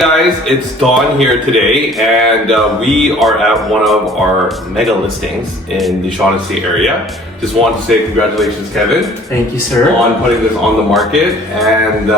Guys, it's Dawn here today, and we are at one of our mega listings in the Shaughnessy area. Just wanted to say congratulations, Kevin. Thank you, sir. On putting this on the market, and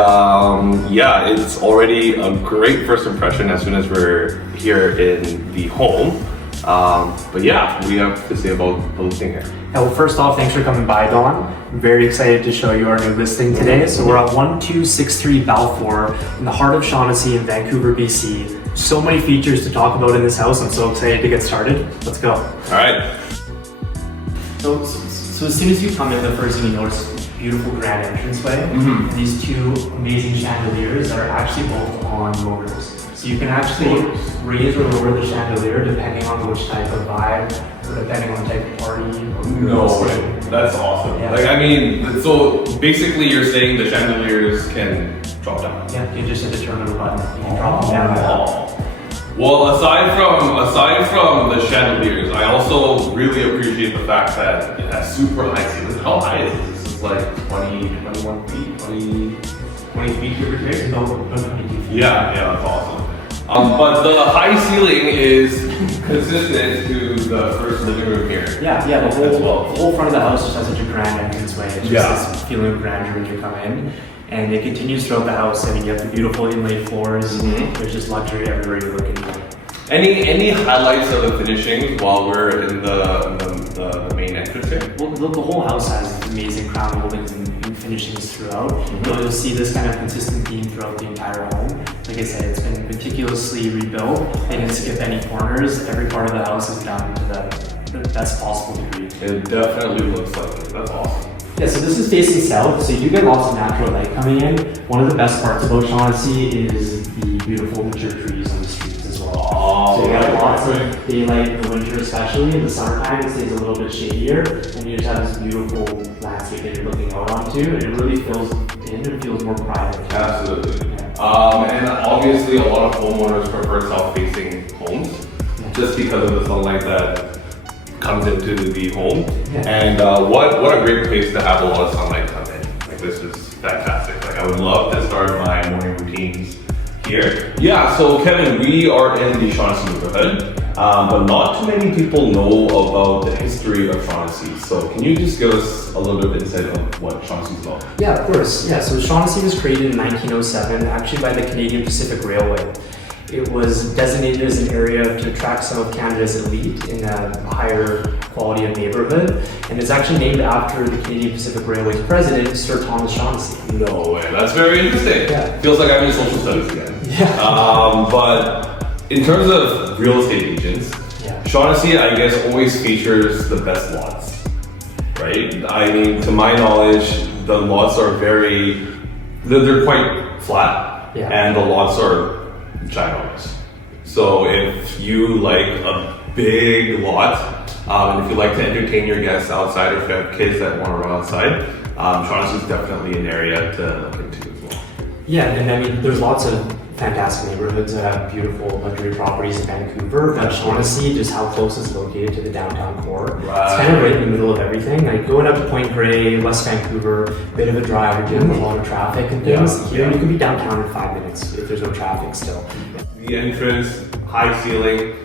yeah, it's already a great first impression as soon as we're here in the home. But yeah, what do you have to say about the listing here? Well, first off, thanks for coming by, Dawn. I'm very excited to show you our new listing today. So we're at 1263 Balfour in the heart of Shaughnessy in Vancouver, BC. So many features to talk about in this house. I'm so excited to get started. Let's go. All right. So as soon as you come in, the first thing you notice is a beautiful grand entranceway. And these two amazing chandeliers that are actually both on motors. So you can actually raise or lower the chandelier depending on which type of vibe, or depending on the type of party. No way. That's awesome. Yeah. Like, I mean, so basically you're saying the chandeliers can drop down. Yeah, you just hit the terminal button. You can drop them down. Well, aside from the chandeliers, I also really appreciate the fact that it has super high ceilings. How high is this? This is like 20, 21 feet, 20 feet give or take? No, 22 feet. Yeah, that's awesome. But the high ceiling is consistent to the first living room here. Yeah, the whole front of the house just has such a grand entranceway. It's just this feeling of grandeur when you come in. And it continues throughout the house. I mean, you have the beautiful inlaid floors. There's just luxury everywhere you look in. Any highlights of the finishings while we're in the main entrance here? Well, the whole house has amazing crown moldings and finishings throughout. You'll see this kind of consistent theme throughout the entire home. Like I said, it's been meticulously rebuilt. They didn't skip any corners. Every part of the house is done to the best possible degree. It definitely looks like it. That's awesome. Yeah, so this is facing south, so you get lots of natural light coming in. One of the best parts about Shaughnessy is the beautiful mature trees on the streets as well. So you get lots of daylight in the winter, especially. In the summertime, it stays a little bit shadier, and you just have this beautiful landscape that you're looking out onto, and it really fills in and feels more private. Absolutely. And obviously, a lot of homeowners prefer south-facing homes, just because of the sunlight that comes into the home. And what a great place to have a lot of sunlight come in. Like, this is fantastic. Like, I would love to start my morning routines here. Yeah, so Kevin, we are in the Shaughnessy neighborhood, but not too many people know about the history of Shaughnessy. So can you just give us a little bit of insight of what Shaughnessy is about? Yeah, of course. Yeah, so Shaughnessy was created in 1907, actually by the Canadian Pacific Railway. It was designated as an area to attract some of Canada's elite in a higher quality of neighborhood, and it's actually named after the Canadian Pacific Railway's president, Sir Thomas Shaughnessy. No way, that's very interesting. Yeah. Feels like I'm in social studies again. Yeah. But in terms of real estate agents, Shaughnessy, I guess, always features the best lots, right? I mean, to my knowledge, the lots are they're quite flat, and the lots are ginormous. So if you like a big lot, and if you like to entertain your guests outside, or if you have kids that want to run outside, Shaughnessy is definitely an area to look into as well. Yeah, and I mean, there's lots of fantastic neighborhoods that have beautiful luxury properties in Vancouver, but Shaughnessy, just how close it's located to the downtown core. Right. It's kind of right in the middle of everything. Like going up to Point Grey, West Vancouver, bit of a drive, you're dealing with a lot of traffic and things. Here you can be downtown in 5 minutes if there's no traffic still. The entrance, high ceiling,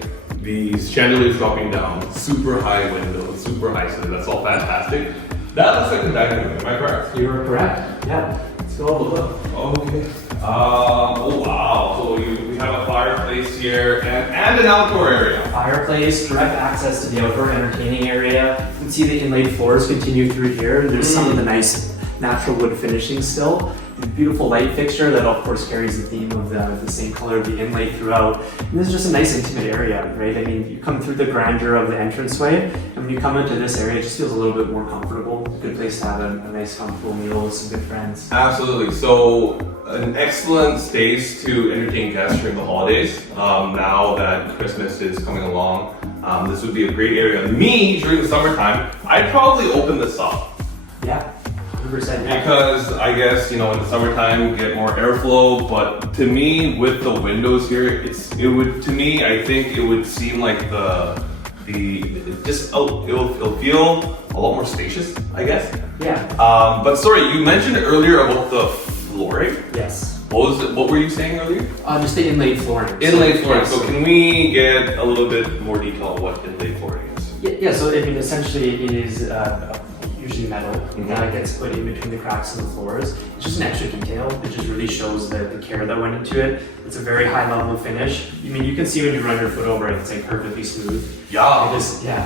these chandeliers dropping down, super high windows, super high ceiling, that's all fantastic. That looks like a dining room, am I correct? You are correct, yeah. Let's go look up. Okay. Oh wow, so we have a fireplace here and an outdoor area. Fireplace, direct access to the outdoor entertaining area. You can see the inlaid floors continue through here. There's some of the nice natural wood finishing still. The beautiful light fixture that of course carries the theme of the same color of the inlay throughout. And this is just a nice intimate area, right? I mean, you come through the grandeur of the entranceway, and when you come into this area, it just feels a little bit more comfortable. A good place to have a nice comfortable meal with some good friends. Absolutely. So an excellent space to entertain guests during the holidays. Now that Christmas is coming along, this would be a great area. Me, during the summertime, I'd probably open this up. Yeah. 100%. Because I guess, in the summertime you get more airflow, but to me, with the windows here, I think it would seem like it'll feel a lot more spacious, I guess. Yeah. But sorry, you mentioned earlier about the flooring. Yes. What were you saying earlier? Just the inlaid flooring. Inlaid flooring. So can we get a little bit more detail on what inlaid flooring is? Yeah, so I mean, essentially it is usually metal that gets put in between the cracks in the floors. It's just an extra detail. It just really shows the care that went into it. It's a very high level of finish. I mean, you can see when you run your foot over it, it's like perfectly smooth. Yeah,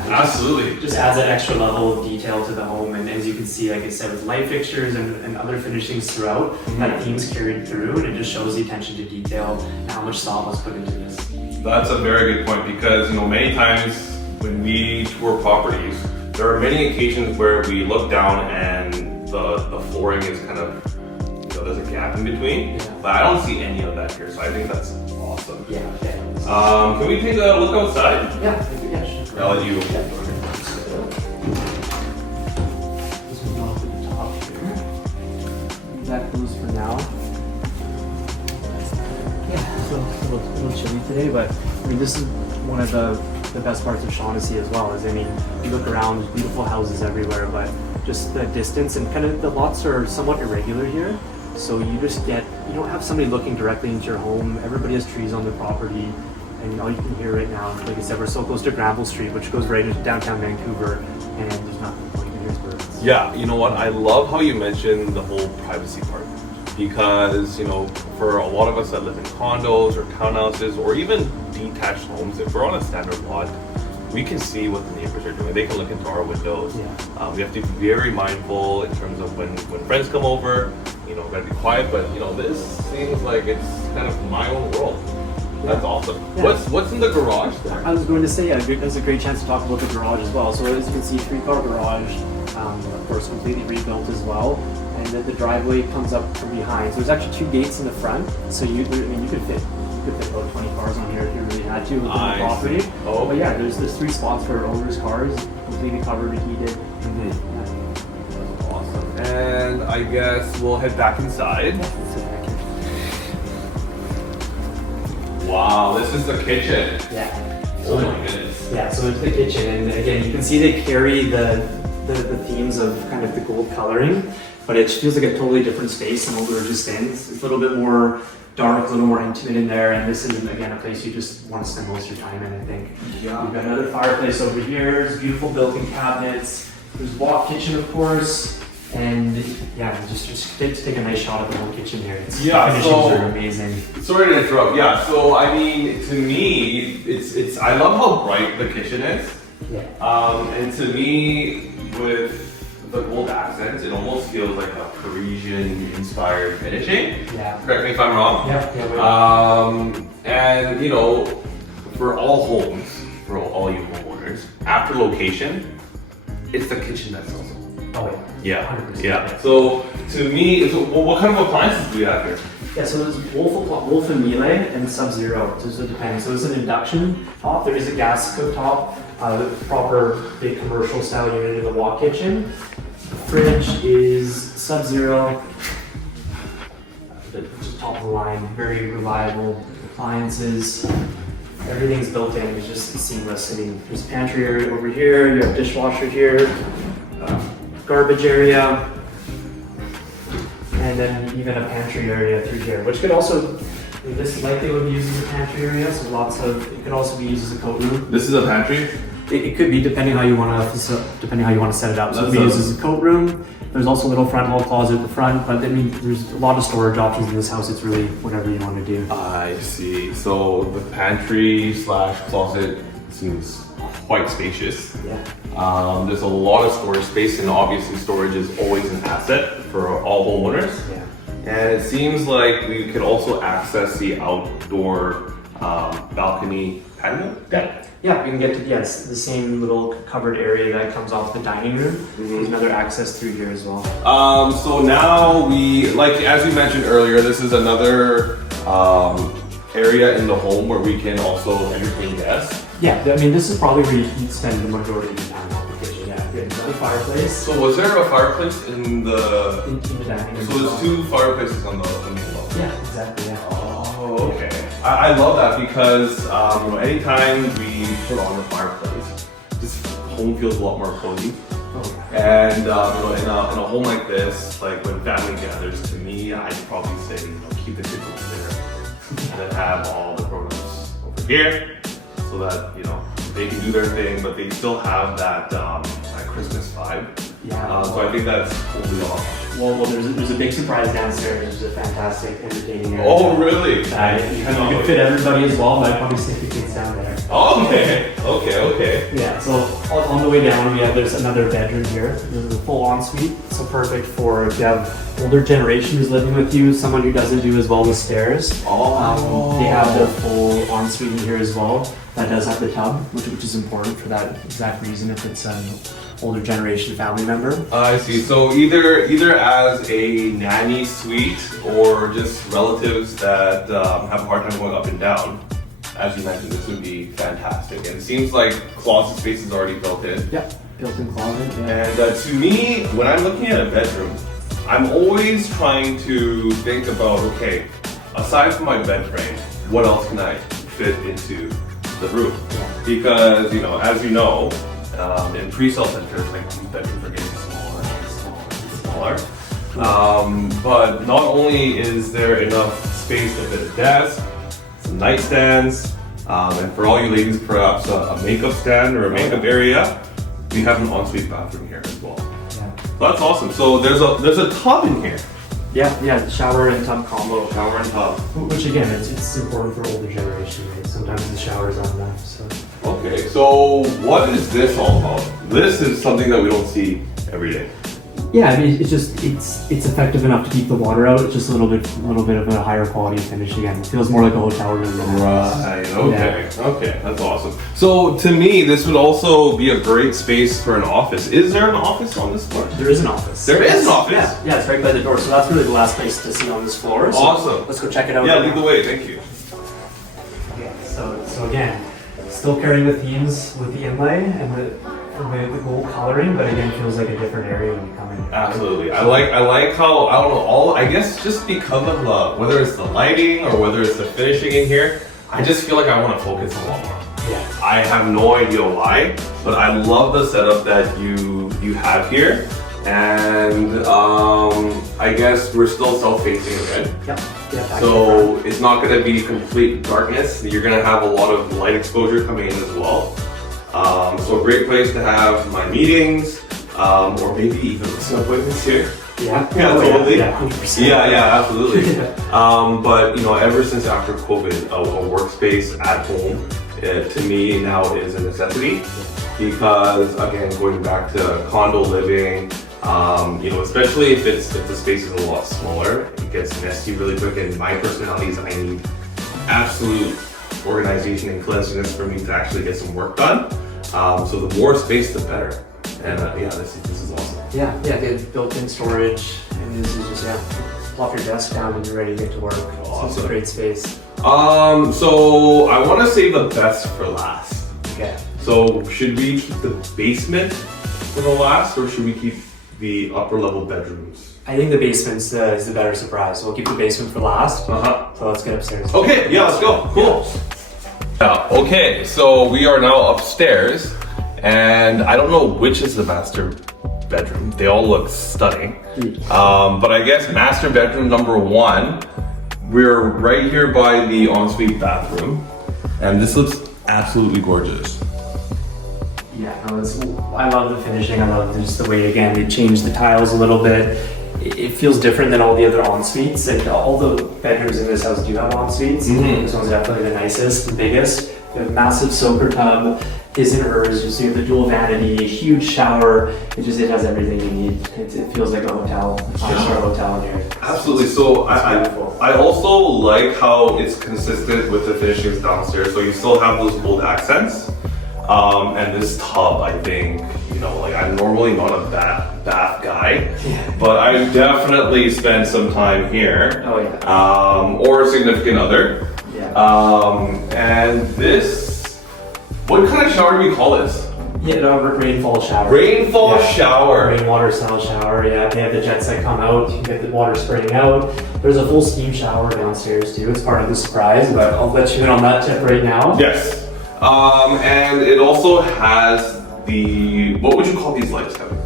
Absolutely. Just adds that extra level of detail to the home. And as you can see, like I said, with light fixtures and other finishings throughout, that theme's carried through, and it just shows the attention to detail and how much thought was put into this. That's a very good point because, you know, many times when we tour properties, there are many occasions where we look down and the flooring is kind of, you know, there's a gap in between, but I don't see any of that here, so I think that's awesome. Yeah. Can we take a look outside? Yeah, sure. I'll let you. This one's off at the top here. That goes for now. Yeah, so it's a little chilly today, but I mean, this is one of the best parts of Shaughnessy as well. Is, I mean, you look around, there's beautiful houses everywhere, but just the distance and kind of the lots are somewhat irregular here. So you don't have somebody looking directly into your home. Everybody has trees on their property. And all you can hear right now, like I said, we're so close to Granville Street, which goes right into downtown Vancouver, and there's nothing like here's birds. Yeah, you know what? I love how you mentioned the whole privacy part. Because, you know, for a lot of us that live in condos or townhouses or even detached homes, if we're on a standard lot, we can see what the neighbors are doing. They can look into our windows. We have to be very mindful in terms of when friends come over, you know, gotta be quiet, but you know, this seems like it's kind of my own world. That's awesome. Yeah. What's in the garage there? I was going to say, that's a great chance to talk about the garage as well. So as you can see, 3-car garage, of course, completely rebuilt as well. And then the driveway comes up from behind. So there's actually 2 gates in the front. So you could fit about 20 cars on here if you really had to within the property. Oh. But yeah, there's 3 spots for owners' cars, completely covered and heated. That's awesome. And I guess we'll head back inside. Wow, this is the kitchen. Yeah. Oh my goodness. Yeah, so it's the kitchen, and again, you can see they carry the themes of kind of the gold coloring, but it feels like a totally different space than what we were just in. It's a little bit more dark, a little more intimate in there, and this is, again, a place you just want to spend most of your time in, I think. Yeah. We've got another fireplace over here, there's beautiful built-in cabinets, there's a walk kitchen, of course, and yeah, just take a nice shot of the whole kitchen here. The finishings are amazing. Sorry to interrupt. Yeah, so I mean, to me, it's I love how bright the kitchen is. Yeah. And to me, with the gold accents, it almost feels like a Parisian-inspired finishing. Yeah. Correct me if I'm wrong. Yeah. And you know, for all homes, for all you homeowners, after location, it's the kitchen that sells it. Oh Yeah. 100%. Yeah. So to me, what kind of appliances do we have here? Yeah, so there's Wolf and Miele and Sub-Zero, so it depends. So it's an induction top, there is a gas cooktop, the proper big commercial style unit in the walk kitchen. The fridge is Sub-Zero, just top of the line, very reliable appliances. Everything's built in, it's just seamless. I mean, there's a pantry area over here, you have dishwasher here, garbage area, and then even a pantry area through here, which could also, this likely would be used as a pantry area, so it could also be used as a coat room. This is a pantry? It could be, depending how you want to set it up. So it could be used as a coat room. There's also a little front hall closet at the front, but I mean, there's a lot of storage options in this house. It's really whatever you want to do. I see. So the pantry / closet seems quite spacious. Yeah. There's a lot of storage space, and obviously storage is always an asset for all homeowners. Yeah. And it seems like we could also access the outdoor balcony patio deck. Yeah, we can get to, yes, the same little covered area that comes off the dining room. There's another access through here as well. So now as we mentioned earlier, this is another area in the home where we can also entertain guests. Yeah, I mean, this is probably where you spend the majority of your time on the kitchen. Yeah, another fireplace. So was there a fireplace in the... In the dining room. So there's 2 fireplaces on the main level? Yeah, exactly, yeah. Oh, okay. I love that because you know, anytime we put on the fireplace, this home feels a lot more cozy. Oh. And you know, in a home like this, like when family gathers, to me, me, I'd probably say, keep the kids over there and then have all the grown-ups over here so that, they can do their thing, but they still have that Christmas vibe. Yeah. So I think that's totally awesome. Well, there's a big surprise downstairs. There's a fantastic entertaining area. Oh, really? You can fit everybody as well, but I'd probably stick the kids down there. Okay. Yeah, so on the way down, there's another bedroom here. There's a full ensuite, so perfect for if you have older generation who's living with you, someone who doesn't do as well with stairs. They have their full ensuite in here as well. That does have the tub, which is important for that exact reason if it's an older generation family member. I see. So either as a nanny suite or just relatives that have a hard time going up and down. As you mentioned, this would be fantastic. And it seems like closet space is already built in. Yep, built-in closet. Yeah. And to me, when I'm looking at a bedroom, I'm always trying to think about, okay, aside from my bed frame, what else can I fit into the room? Yeah. Because, as you know, in pre-sale centers, like these bedrooms are getting smaller and smaller. But not only is there enough space to fit a desk, some nightstands, and for all you ladies, perhaps a makeup stand or a makeup area, we have an ensuite bathroom here as well. Yeah. So that's awesome. So there's a tub in here. Yeah, shower and tub combo. Shower and tub. Which again, it's important for older generation, right? Sometimes the shower's not enough, so. Okay, so what is this all about? This is something that we don't see every day. Yeah, I mean, it's effective enough to keep the water out. It's just a little bit of a higher quality finish again. It feels more like a hotel room. Right. Okay, that's awesome. So to me, this would also be a great space for an office. Is there an office on this floor? There is an office. There is an office. Yeah, it's right by the door. So that's really the last place to see on this floor. So awesome. Let's go check it out. Yeah, lead the way. Thank you. Okay, so again, still carrying the themes with the inlay and the gold coloring, but again, feels like a different area when you come in. Absolutely. I like how, I don't know, I guess just because of whether it's the lighting or whether it's the finishing in here, I just feel like I want to focus a lot more. Yeah. I have no idea why, but I love the setup that you have here. And I guess we're still self-facing again. Yeah. So it's not going to be complete darkness. You're going to have a lot of light exposure coming in as well. So a great place to have my meetings, or maybe even some appointments here. Yeah, totally. Yeah, 100%. Yeah, absolutely. But ever since after COVID, a workspace at home, to me now is a necessity. Because again, going back to condo living, especially if the space is a lot smaller, it gets messy really quick. And my personality is I need absolute organization and cleanliness for me to actually get some work done. So the more space, the better. And this is awesome. Yeah, good built-in storage, and this is just plop your desk down and you're ready to get to work. Awesome. So it's a great space. So I want to save the best for last. Okay. So should we keep the basement for the last, or should we keep the upper level bedrooms? I think the basement is the better surprise. So we'll keep the basement for last. So let's get upstairs. Okay, yeah, let's go. Cool. Okay, so we are now upstairs, and I don't know which is the master bedroom. They all look stunning. But I guess master bedroom number 1, we're right here by the ensuite bathroom, and this looks absolutely gorgeous. Yeah, I love the finishing. I love just the way, again, they changed the tiles a little bit. It feels different than all the other en-suites. Like all the bedrooms in this house do have en-suites. This one's definitely the nicest, the biggest. You have a massive soaker tub, his and hers. So you have the dual vanity, huge shower. It has everything you need. It feels like a hotel, a 5-star hotel in here. Absolutely. So I also like how it's consistent with the finishings downstairs. So you still have those gold accents. And this tub, I think, I'm normally not a bath guy, but I definitely spend some time here. Oh yeah. Or a significant other. Yeah. And this, what kind of shower do we call this? Yeah, rainfall shower. Rainfall shower. Rainwater style shower, yeah. They have the jets that come out, you can get the water spraying out. There's a full steam shower downstairs too. It's part of the surprise, but I'll let you in on that tip right now. Yes. And it also has what would you call these lights, Kevin?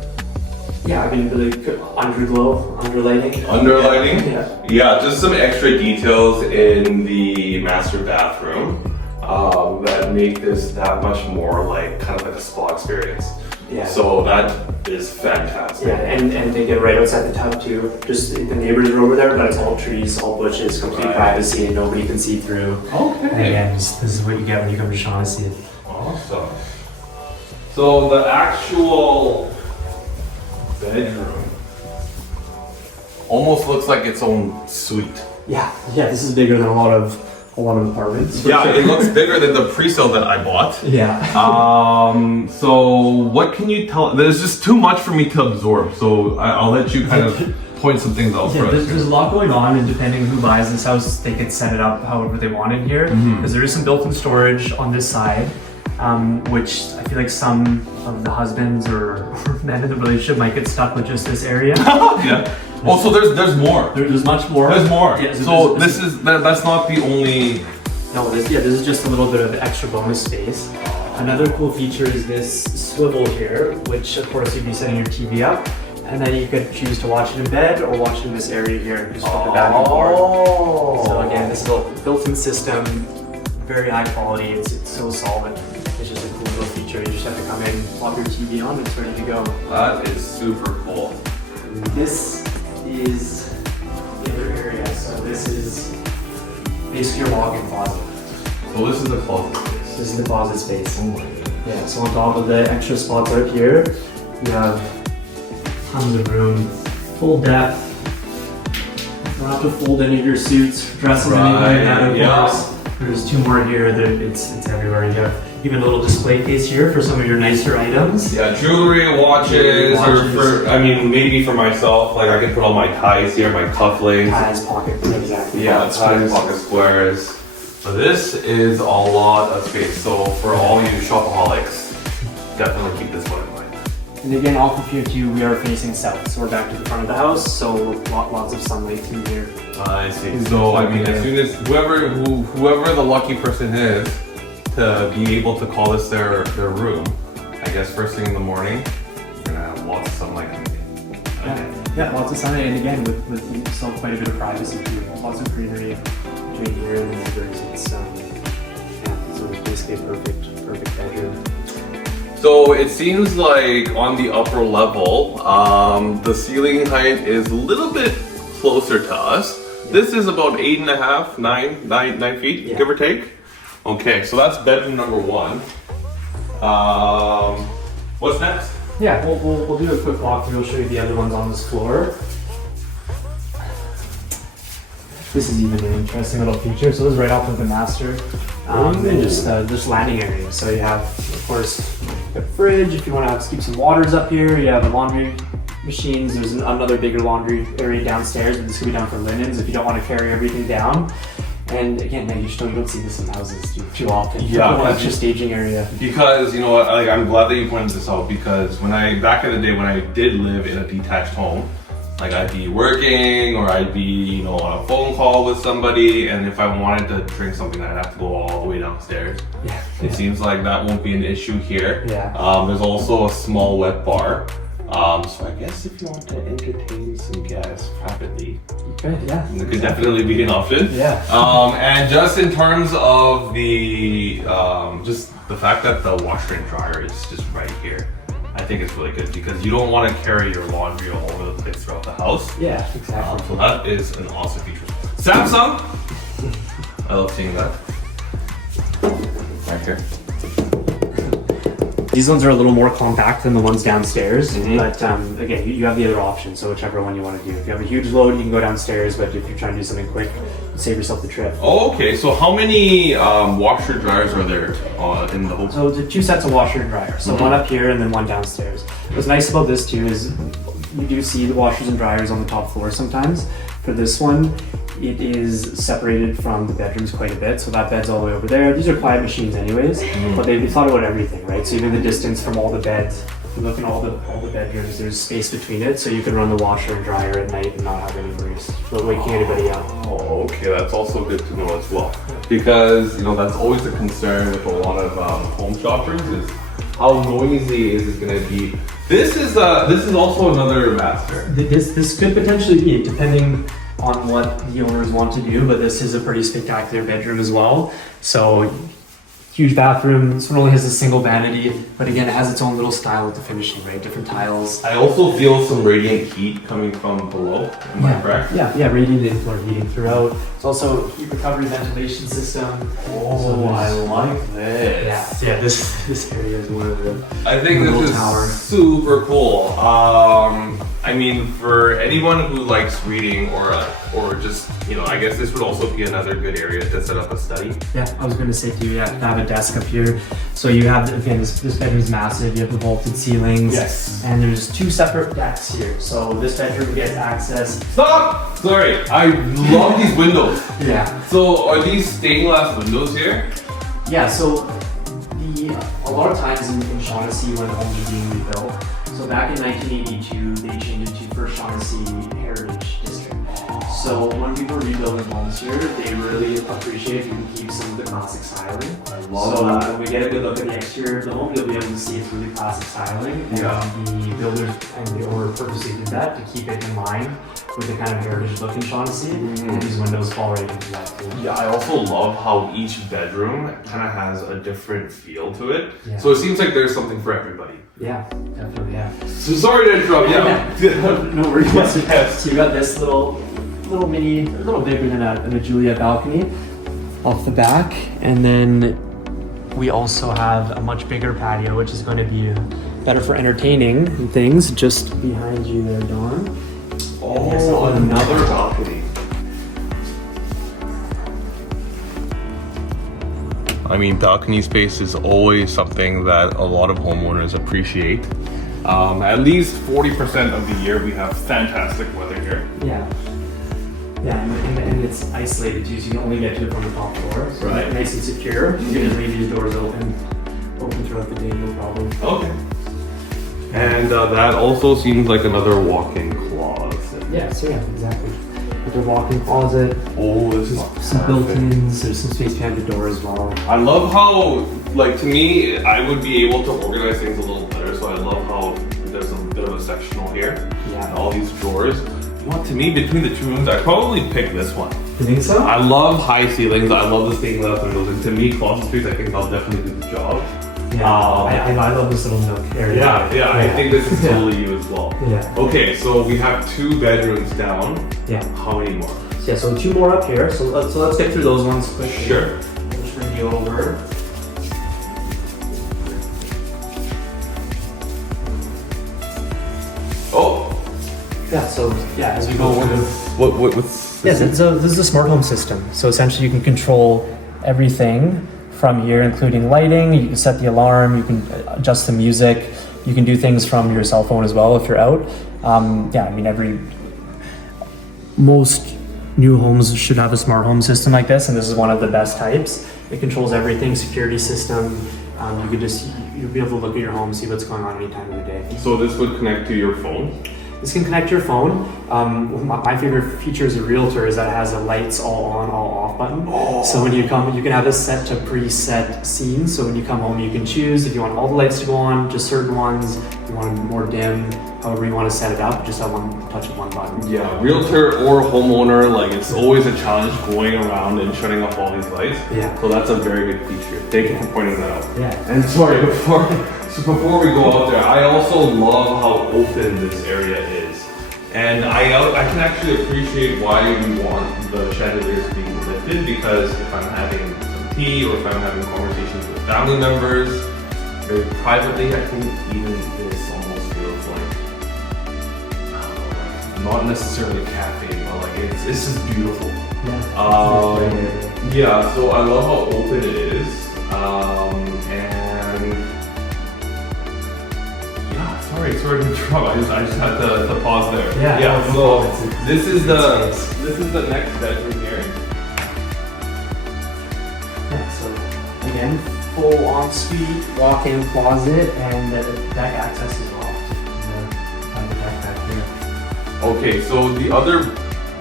Yeah, I mean, like underglow, underlighting. Underlighting? Yeah. Yeah, just some extra details in the master bathroom that make this that much more like kind of like a spa experience. Yeah. So that is fantastic. Yeah, and they get right outside the tub too. Just the neighbors are over there, but it's all trees, all bushes, complete privacy, and nobody can see through. Okay. And again, this is what you get when you come to Shaughnessy. Awesome. So the actual bedroom almost looks like its own suite. Yeah, this is bigger than a lot of apartments. Yeah, it looks bigger than the pre-sale that I bought. Yeah. So what can you tell? There's just too much for me to absorb, so I'll let you kind of point some things out for us. There's a lot going on, and depending who buys this house, they can set it up however they want in here. Because there is some built-in storage on this side, which I feel like some of the husbands or men in the relationship might get stuck with just this area. Yeah. Also, there's more. There's much more. There's more. Yeah, so this is that's not the only. No, this is just a little bit of extra bonus space. Another cool feature is this swivel here, which of course you'd be setting your TV up, and then you could choose to watch it in bed or watch it in this area here, just with the back and forth. So again, this is a built-in system, very high quality. It's so solid. It's just a cool little feature. You just have to come in, plop your TV on, and it's ready to go. That is super cool. And this is the other area. So this is basically your walk-in closet. So this is the closet space. This is the closet space. Oh my god. Yeah, so on top of the extra spots out here, you have tons of room, full depth. You don't have to fold any of your suits, dresses, anything out of course. There's two more here that it's everywhere. You have even a little display case here for some of your nicer items. Yeah, jewelry, watches, or for, I mean, maybe for myself, like I could put all my ties here, my cufflinks. Ties, pocket, exactly. Yeah, ties, pocket squares. So this is a lot of space. So for all you shopaholics, definitely keep this one in mind. And again, off of here too, we are facing south, so we're back to the front of the house, so lots of sunlight through here. I see. So I mean, as soon as whoever the lucky person is to be able to call this their room, I guess first thing in the morning, you're gonna have lots of sunlight coming in. Yeah, lots of sunlight, and again, with still quite a bit of privacy too. Lots of greenery between here and the neighbors. So it's basically a perfect bedroom. So it seems like on the upper level, the ceiling height is a little bit closer to us. This is about 8.5, 9 feet, Yeah. give or take. Okay, so that's bedroom number one. What's next? Yeah, we'll do a quick walkthrough. We'll show you the other ones on this floor. This is even an interesting little feature. So this is right off of the master, and just landing area. So you have, of course, a fridge if you want to keep some waters up here. You have the laundry machines. There's another bigger laundry area downstairs, but this could be down for linens if you don't want to carry everything down. And again, you don't see this in houses too often. Yeah, extra staging area. Because you know what, like I'm glad that you pointed this out, because back in the day when I did live in a detached home, like I'd be working or I'd be on a phone call with somebody, and if I wanted to drink something, I'd have to go all the way downstairs. Yeah. It seems like that won't be an issue here. Yeah. There's also a small wet bar. So I guess if you want to entertain some guests privately, Yeah. it could definitely be an option. Yeah. And just in terms of the just the fact that the washer and dryer is just right here, I think it's really good because you don't want to carry your laundry all over the place throughout the house. Yeah, exactly. So that is an awesome feature. Samsung. I love seeing that. Right here. These ones are a little more compact than the ones downstairs, Mhm. but again, you have the other option, so whichever one you want to do. If you have a huge load, you can go downstairs, but if you're trying to do something quick, save yourself the trip. Oh, okay. So how many washer dryers are there in the whole? So the two sets of washer and dryer, so one up here and then one downstairs. What's nice about this too is you do see the washers and dryers on the top floor sometimes. For this one, it is separated from the bedrooms quite a bit, so that bed's all the way over there. These are quiet machines anyways, but they thought about everything, right? So even the distance from all the beds, if you look at all the bedrooms, there's space between it, so you can run the washer and dryer at night and not have any worries about waking anybody up. Oh, okay, that's also good to know as well. Because, that's always a concern with a lot of home shoppers is how noisy is it going to be This is also another master. This could potentially be, depending on what the owners want to do, but this is a pretty spectacular bedroom as well. So huge bathroom. This one only has a single vanity, but again, it has its own little style with the finishing, right? Different tiles. I also feel some radiant heat coming from below. Am I correct? Yeah, radiant in-floor heating throughout. It's also heat recovery ventilation system. Oh, I like this. Yeah, this area is one of the. I think this is super cool. I mean, for anyone who likes reading or just, you know, I guess this would also be another good area to set up a study. Yeah, I was going to say to you, have a desk up here. So you have, again, this bedroom is massive. You have the vaulted ceilings. Yes. And there's 2 separate decks here. So this bedroom gets access. Stop! Sorry, I love these windows. Yeah. So are these stained glass windows here? Yeah, so a lot of times in Shaughnessy when homes are being rebuilt, so back in 1982, they changed it to First Shaughnessy Heritage District. So when people are rebuilding homes here, they really appreciate if you can keep some of the classic styling. I love that. When we get a good look at the exterior of the home, you'll be able to see it's really classic styling. And the builders and the owner purposely did that to keep it in line with the kind of heritage look in Shaughnessy. And these windows fall right into that too. Yeah, I also love how each bedroom kind of has a different feel to it. Yeah. So it seems like there's something for everybody. Yeah, definitely, yeah. So sorry to interrupt. Yeah. No worries. So you got this little mini, a little bigger than a Juliet balcony off the back, and then we also have a much bigger patio, which is going to be better for entertaining and things. Just behind you there, Dawn. Oh, another balcony. I mean, balcony space is always something that a lot of homeowners appreciate. At least 40% of the year, we have fantastic weather here. Yeah. Yeah, and it's isolated too, so you can only get to it from the top floor. So Right. Nice and secure. You can just leave these doors open throughout the day, no problem. Okay. And that also seems like another walk-in closet. Yeah, so yeah, exactly. With a walk-in closet. Oh, this is Some perfect. built-ins, there's some space behind the door as well. I love how, like, to me, I would be able to organize things a little better. So I love how there's a bit of a sectional here. Yeah. And all these drawers. You know what, to me, between the 2 rooms, I'd probably pick this one. You think so? I love high ceilings. I love the stained glass windows. And to me, closet space, I think I'll definitely do the job. Yeah. I love this little nook area. Yeah, I think this is totally you as well. Yeah. Okay, so we have 2 bedrooms down. Yeah. How many more? Yeah, so 2 more up here. So let's get through those ones quickly. Sure. I'll just bring you over. Oh. Yeah, so as we go over What's this is a smart home system. So essentially you can control everything from here, including lighting. You can set the alarm, you can adjust the music, you can do things from your cell phone as well if you're out. I mean, most new homes should have a smart home system like this, and this is one of the best types. It controls everything, security system. You'll be able to look at your home, see what's going on any time of the day. So this would connect to your phone? This can connect to your phone. My favorite feature as a realtor is that it has a lights all on, all off button. Oh. So when you come, you can have this set to preset scenes. So when you come home, you can choose if you want all the lights to go on, just certain ones, if you want them more dim, however you want to set it up, just have one touch of one button. Yeah, realtor or homeowner, like it's always a challenge going around and shutting off all these lights. Yeah. So that's a very good feature. Thank you for pointing that out. Yeah. And sorry, before we go out there, I also love how open this area is. And I can actually appreciate why we want the chandeliers being lifted, because if I'm having some tea or if I'm having conversations with family members, very privately, I think even this almost feels like, not necessarily a cafe, but like it's just beautiful. Yeah, so I love how open it is. Sorry to interrupt. I just had to pause there. Yeah. So this is the next bedroom here. Yeah. So again, full ensuite, walk-in closet, and deck access as well. The deck back here. Okay, so the other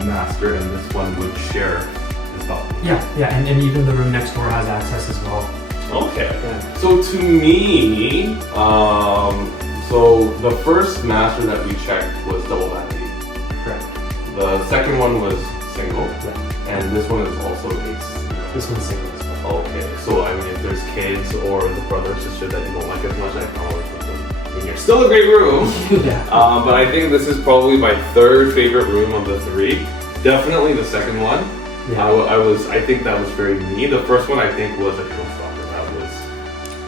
master and this one would share this balcony. Yeah, and even the room next door has access as well. Okay. Yeah. So to me, So the first master that we checked was double vanity. Correct. The second one was single. Yeah. And this one is also ace. This one's single as well. Okay, so I mean, if there's kids or the brother or sister that you don't like as much, I can always put them in here. Still a great room. Yeah. But I think this is probably my third favorite room of the three. Definitely the second one. Yeah. I think that was very me. The first one I think was a showstopper.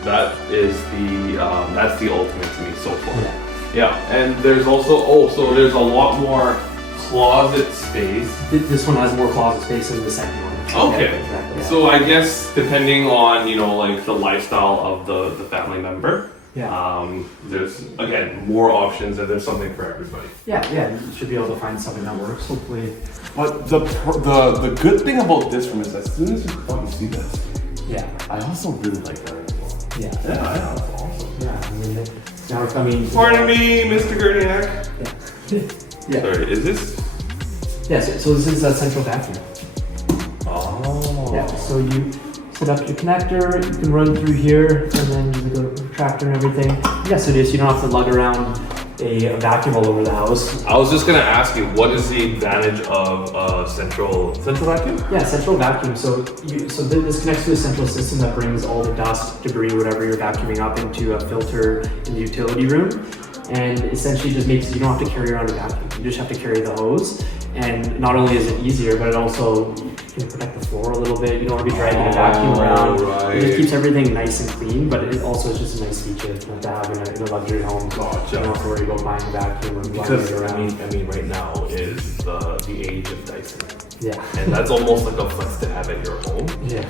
That's the ultimate to me so far. Yeah, and there's also so there's a lot more closet space. This one has more closet space than the second one. Okay. Yeah, exactly, yeah. So I guess depending on like the lifestyle of the family member, there's again more options and there's something for everybody. Yeah, you should be able to find something that works, hopefully. But the good thing about this room is as soon as you come and see this, Yeah. I also really like that as well. Yeah. Yeah, that's awesome. Yeah, I mean, Pardon me, Mr. Gurniak. Yeah. Sorry, is this? Yeah, so this is a central vacuum. Oh. Yeah, so you set up your connector, you can run through here, and then the retractor and everything. Yeah, so you don't have to lug around a vacuum all over the house. I was just gonna ask you, what is the advantage of central vacuum? Yeah, central vacuum. So this connects to a central system that brings all the dust, debris, whatever you're vacuuming up into a filter in the utility room, and essentially just makes you don't have to carry around a vacuum. You just have to carry the hose, and not only is it easier, but it also can protect the floor a little bit. You don't want to be dragging a vacuum around. Right. It just keeps everything nice and clean, but it also is just a nice feature to have in a luxury home. Gotcha. You don't have to worry about buying a vacuum or Because lugging it I mean, right now is the age of Dyson, Yeah. and that's almost like a flex to have at your home. Yeah.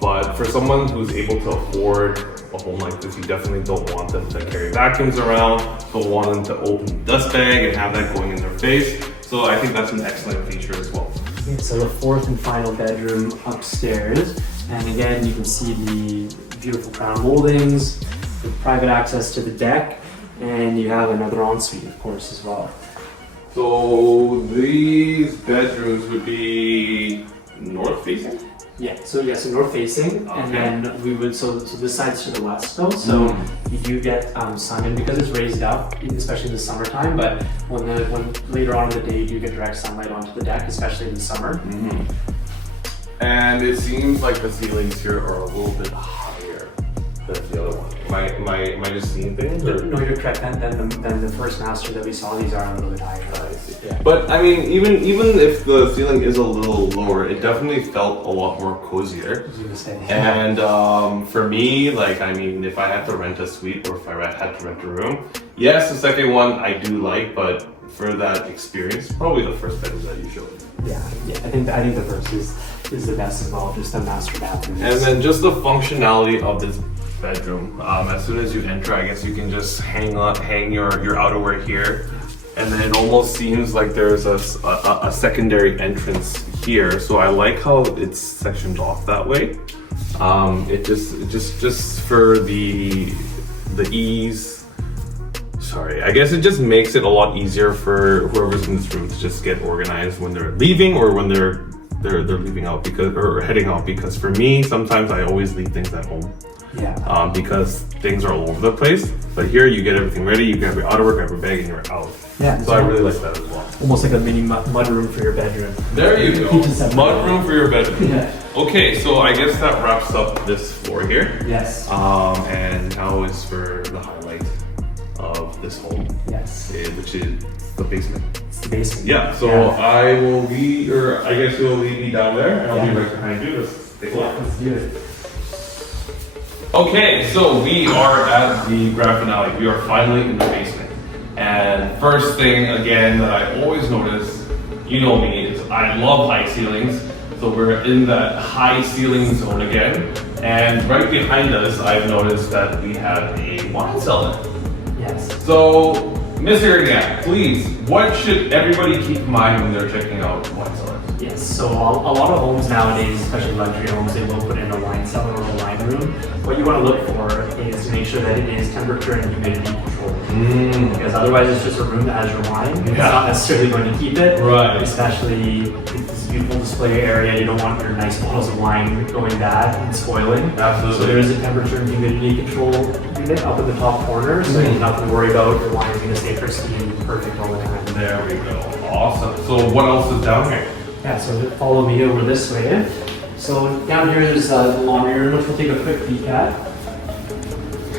But for someone who's able to afford a home like this, you definitely don't want them to carry vacuums around. Don't want them to open the dust bag and have that going in their face. So I think that's an excellent feature as well. Yeah, so the fourth and final bedroom upstairs, and again you can see the beautiful crown moldings, the private access to the deck, and you have another ensuite, of course, as well. So these bedrooms would be north facing? Yeah, so north facing, Okay. and then we would so this side's to the west though, so you do get sun in because it's raised up, especially in the summertime. But when later on in the day you do get direct sunlight onto the deck, especially in the summer. And it seems like the ceilings here are a little bit higher than the other one. Am I just seeing things? Or? No, you're correct. Then the first master that we saw, these are a little bit higher. I see. Yeah. But I mean, even if the ceiling is a little lower, it definitely felt a lot more cozier. I was gonna say. And for me, like, I mean, if I had to rent a suite or if I had to rent a room, yes, the second one I do like, but for that experience, probably the first bedroom that you showed. Yeah. I think the first is the best as well, just a master bathroom. And then just the functionality of this bedroom. As soon as you enter, I guess you can just hang your outerwear here, and then it almost seems like there's a secondary entrance here. So I like how it's sectioned off that way. It just for the ease. Sorry, I guess it just makes it a lot easier for whoever's in this room to just get organized when they're leaving or when they're leaving out or heading out, because for me sometimes I always leave things at home. Yeah. Because things are all over the place. But here you get everything ready, you grab your outerwear, grab your bag, and you're out. Yeah. So I really like that as well. Almost like a mini mud room for your bedroom. There you go. Mud room for your bedroom. Yeah. Okay, so I guess that wraps up this floor here. Yes. And now is for the highlight of this home. Yes. Which is the basement. It's the basement. Yeah, so I will be, or I guess you'll lead me down there, and I'll be right behind you. Let's take a look. Let's do it. Okay, so we are at the grand finale. We are finally in the basement. And first thing, again, that I always notice, you know me, is I love high ceilings. So we're in that high ceiling zone again. And right behind us, I've noticed that we have a wine cellar. Yes. So, Mr. Gurniak, please, what should everybody keep in mind when they're checking out wine cellars? Yes. So a lot of homes nowadays, especially luxury homes, they will put in a wine cellar or a wine living room. What you want to look for is to make sure that it is temperature and humidity controlled. Because otherwise it's just a room that has your wine. It's not necessarily going to keep it. Right. Especially with this beautiful display area, you don't want your nice bottles of wine going bad and spoiling. Absolutely. So there is a temperature and humidity control unit up in the top corner, so you have nothing to worry about. Your wine is going to stay pristine and perfect all the time. There we go. Awesome. So what else is down here? Yeah, so follow me over this way. So down here there's the laundry room, which we'll take a quick peek at.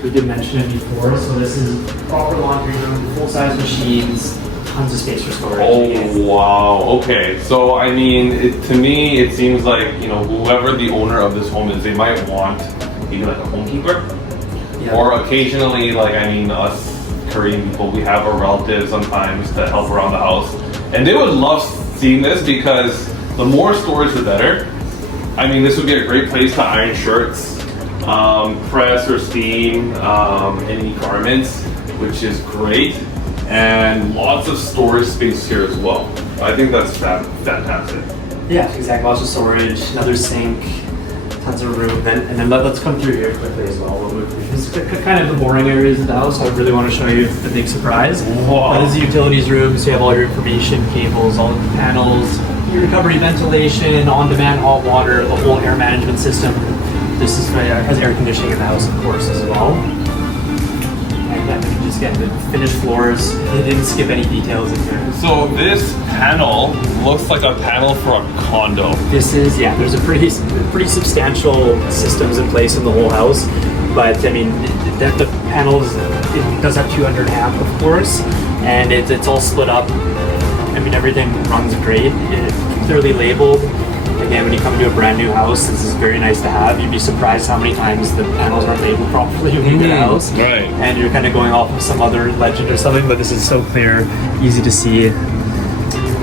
We did mention it before, so this is proper laundry room, full-size machines, tons of space for storage. Oh, wow. Okay. So, I mean, to me, it seems like, you know, whoever the owner of this home is, they might want maybe like a homekeeper. Yeah. Or occasionally, like, I mean, us Korean people, we have a relative sometimes to help around the house. And they would love seeing this because the more storage, the better. I mean, this would be a great place to iron shirts, press or steam any garments, which is great. And lots of storage space here as well. I think that's fantastic. Yeah, exactly. Lots of storage, another sink, tons of room. And then let's come through here quickly as well. This is kind of the boring areas of the house. I really want to show you the big surprise. Wow. That is the utilities room, so you have all your information cables, all of the panels, your recovery ventilation, on-demand hot water, the whole air management system. This is has air conditioning in the house, of course, as well. And then you just get the finished floors. They didn't skip any details in here. So this panel looks like a panel for a condo. This is, yeah, there's a pretty substantial systems in place in the whole house. But I mean, the panels, it does have 200 amp, of course, and it's all split up. I mean, everything runs great. It's clearly labeled. Again, when you come to a brand new house, this is very nice to have. You'd be surprised how many times the panels aren't labeled properly when you get a house. Right. And you're kind of going off of some other legend or something, but this is so clear, easy to see.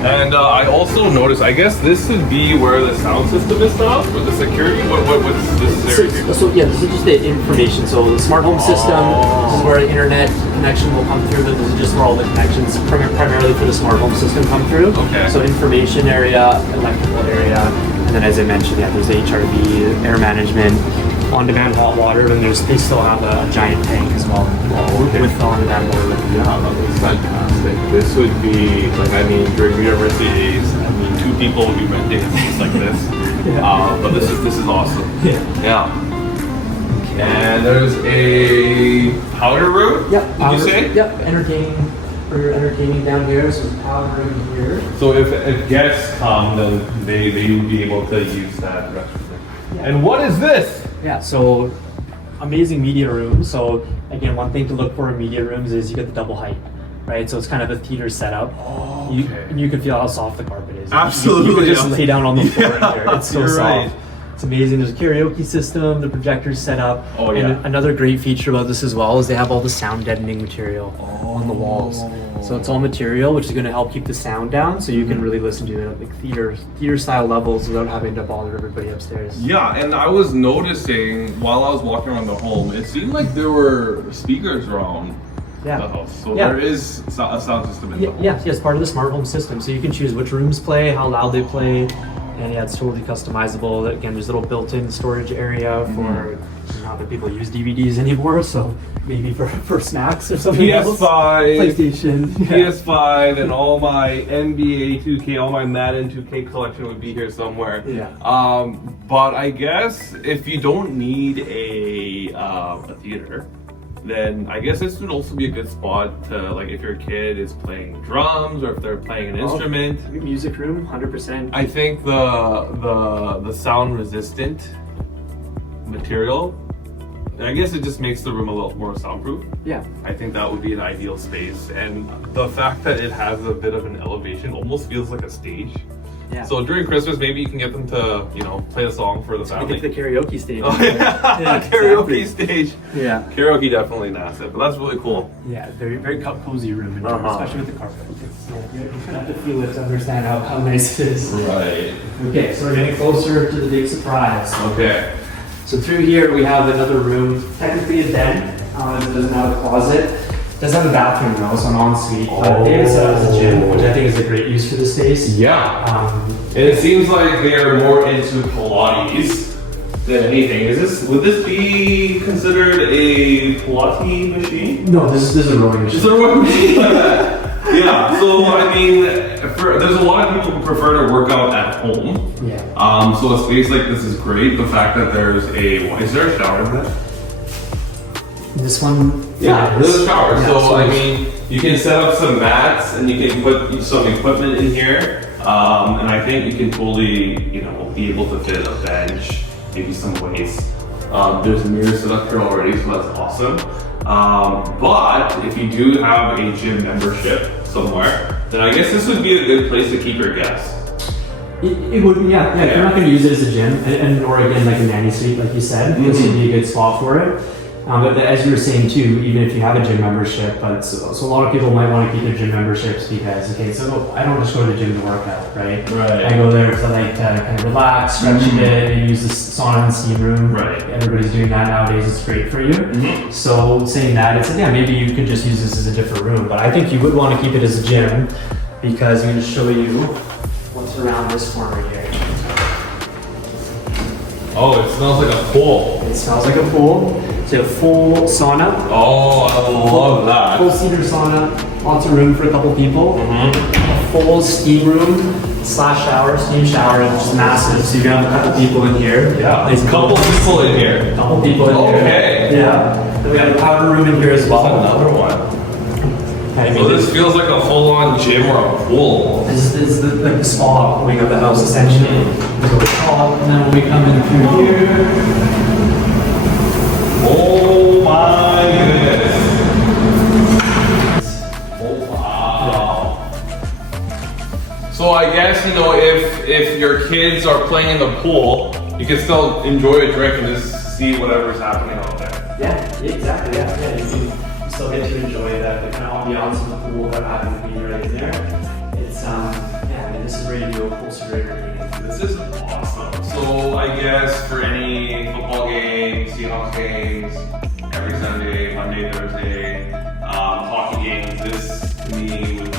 And I also noticed, I guess this would be where the sound system is now, with the security. What's this area? So yeah, this is just the information. So the smart home system, this is where the internet connection will come through. This is just where all the connections, primarily for the smart home system, come through. Okay. So information area, electrical area, and then as I mentioned, yeah, there's the HRV, air management, on-demand hot water, and they still have a giant tank as well. With the on-demand water. Yeah, that looks fantastic. This would be, like, I mean, during university days, I mean, 2 people would be renting a place like this. But this is awesome. Yeah. And there's a powder room? Yep. Did you say? Yep. Entertaining. For your entertaining down here, so there's a powder room here. So if guests come, then they would be able to use that restroom. Yeah. And what is this? Yeah, so amazing media room. So again, one thing to look for in media rooms is you get the double height, right? So it's kind of a theater setup. Oh, okay. You can feel how soft the carpet is. Absolutely. You can just lay down on the floor in here. It's so You're soft. right. It's amazing. There's a karaoke system, the projector's set up. Oh, yeah. And another great feature about this as well is they have all the sound deadening material on the walls. So it's all material, which is going to help keep the sound down, so you can really listen to it at like theater style levels without having to bother everybody upstairs. Yeah, and I was noticing while I was walking around the home, it seemed like there were speakers around the house. So there is a sound system in the home. Yes, part of the smart home system. So you can choose which rooms play, how loud they play, and yeah, it's totally customizable. Again, there's a little built-in storage area for not that people use DVDs anymore, so maybe for snacks or something else. PS5, PlayStation, PS5, and all my NBA 2K, all my Madden 2K collection would be here somewhere. Yeah. But I guess if you don't need a theater, then I guess this would also be a good spot to, like, if your kid is playing drums or if they're playing an instrument. Music room, 100%. I think the sound resistant material, I guess it just makes the room a little more soundproof. Yeah. I think that would be an ideal space, and the fact that it has a bit of an elevation almost feels like a stage. Yeah. So during Christmas, maybe you can get them to, you know, play a song for the family. Get to the karaoke stage. Oh, yeah. Karaoke stage. Yeah. Karaoke definitely an asset, but that's really cool. Yeah, very cozy room, in here, especially with the carpet. You kind of have to feel it to understand how nice it is. Right. Okay, so we're getting closer to the big surprise. Okay. So through here we have another room, technically a den. It doesn't have a closet. It does have a bathroom though, so an ensuite. It is a gym, which I think is a great use for the space. Yeah. And it seems like they are more into Pilates than anything. Would this be considered a Pilates machine? No, this is a rowing machine. It's a rowing machine. Yeah, so I mean, there's a lot of people who prefer to work out at home. Yeah. So a space like this is great. The fact that is there a shower in this? This one? Yeah, there's a shower. Yeah, so I mean, you can set up some mats and you can put some equipment in here. And I think you can totally, be able to fit a bench, maybe some weights. There's mirrors set up here already, so that's awesome. But if you do have a gym membership somewhere, then I guess this would be a good place to keep your guests. It would, yeah. If you're not going to use it as a gym, or again, like a nanny suite, like you said, this would be a good spot for it. But as you were saying too, even if you have a gym membership, so a lot of people might want to keep their gym memberships because, so I don't just go to the gym to work out, right? Right. I go there to kind of relax, stretch a bit, and use the sauna and steam room. Right. Everybody's doing that nowadays, it's great for you. So saying that, it's maybe you could just use this as a different room, but I think you would want to keep it as a gym because I'm going to show you what's around this corner here. Oh, it smells like a pool. It smells like a pool. So full sauna. Oh, I love that. Full cedar sauna, lots of room for a couple people. A full steam room / shower, steam shower, which is massive. So you can have a couple people in here. Yeah, there's a couple people in here. Couple people in here. Okay. Yeah. Then we have a powder room in here as well. Another one. So this feels like a full-on gym or a pool. This is the spa wing of the house, essentially. So we call it, and then when we come in through here. Oh my goodness. Oh wow. So I guess, if your kids are playing in the pool, you can still enjoy a drink and just see whatever's happening out there. Yeah, exactly. Yeah. You still get to enjoy the kind of ambiance of the pool that happens to be right in there. It's this is ready to go pool meeting. This is awesome. So I guess for any football games, Seahawks games, every Sunday, Monday, Thursday, hockey games, this to me would be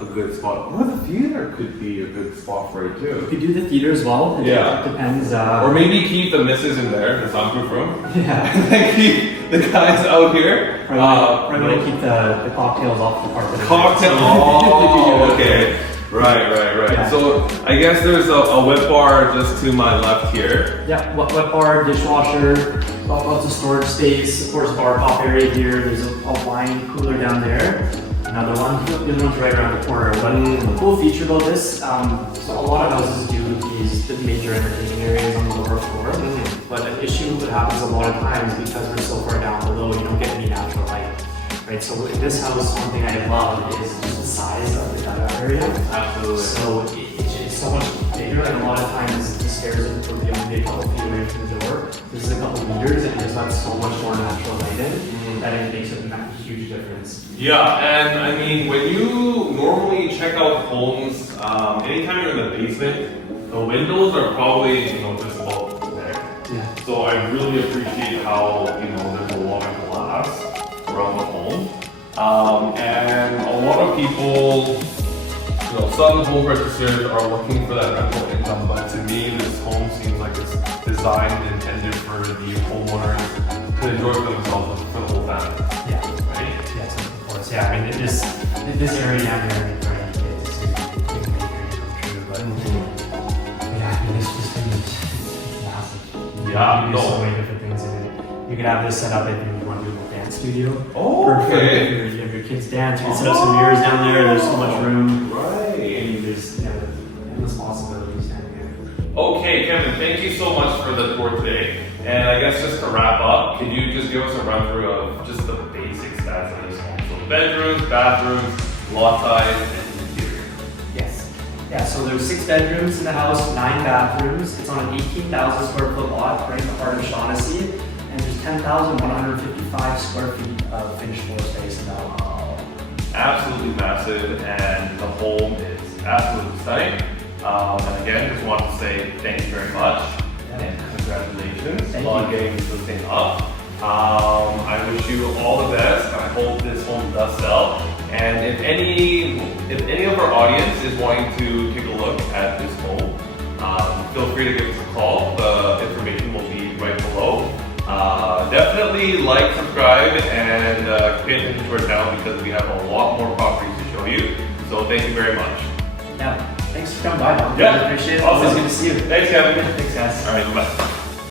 a good spot. Or the theater could be a good spot for it too. You could do the theater as well. Yeah. It depends. Or maybe keep the missus in there, the soundproof room. Yeah. And then keep the guys out here. Probably want to keep the cocktails off the carpet. Cocktail. Oh, okay. Right. Yeah. So I guess there's a wet bar just to my left here. Yeah, wet bar, dishwasher, lots of storage space. Of course, bar top area here. There's a wine cooler down there. Another one. The other one's right around the corner. But the cool feature about this, so a lot of houses do the major entertaining areas on the lower floor. But an issue that happens a lot of times because we're so far down below, you don't get any natural light. Right, so in this house, one thing I love is just the size of the dugout area. Absolutely. So it's so much bigger, and a lot of times the stairs are only a couple feet away from the door. This is a couple meters, and there's not so much more natural light in that it makes a huge difference. Yeah, and I mean, when you normally check out homes, anytime you're in the basement, the windows are probably, just about there. Yeah. So I really appreciate how, there's a lot of glass around the home. And a lot of people, some home purchasers are looking for that rental income, but to me, this home seems like it's designed and intended for the homeowners to enjoy themselves for the whole family. Yeah. Right? Yes, of course. Yeah, I mean, this area down here, right, it's a big true, but yeah, I mean, it's just massive. Yeah, You can do so many different things in it. You could have this set up if you want to do a dance studio. Oh, okay. If you have your kids dance, you can set up some mirrors down there. There's so much room. Right. And there's endless possibilities down here. Okay, Kevin, thank you so much for the tour today. And I guess just to wrap up, can you just give us a run through of just the basic stats of this home? So bedrooms, bathrooms, lot size, and interior. Yes. Yeah, so there's 6 bedrooms in the house, 9 bathrooms. It's on an 18,000 square foot lot right in the heart of Shaughnessy. And there's 10,155 square feet of finished floor space in the house. Absolutely massive, and the home is absolutely stunning. And again, just want to say thank you very much, and congratulations on getting this thing up. I wish you all the best, and I hope this home does sell. And if any of our audience is wanting to take a look at this home, feel free to give us a call. definitely like, subscribe, and pay attention to our channel because we have a lot more properties to show you. So thank you very much. Yeah, thanks for coming by, Don. Yeah, Really appreciate it. awesome. Always good to see you. Thanks, Kevin. Thanks, guys. All right, bye.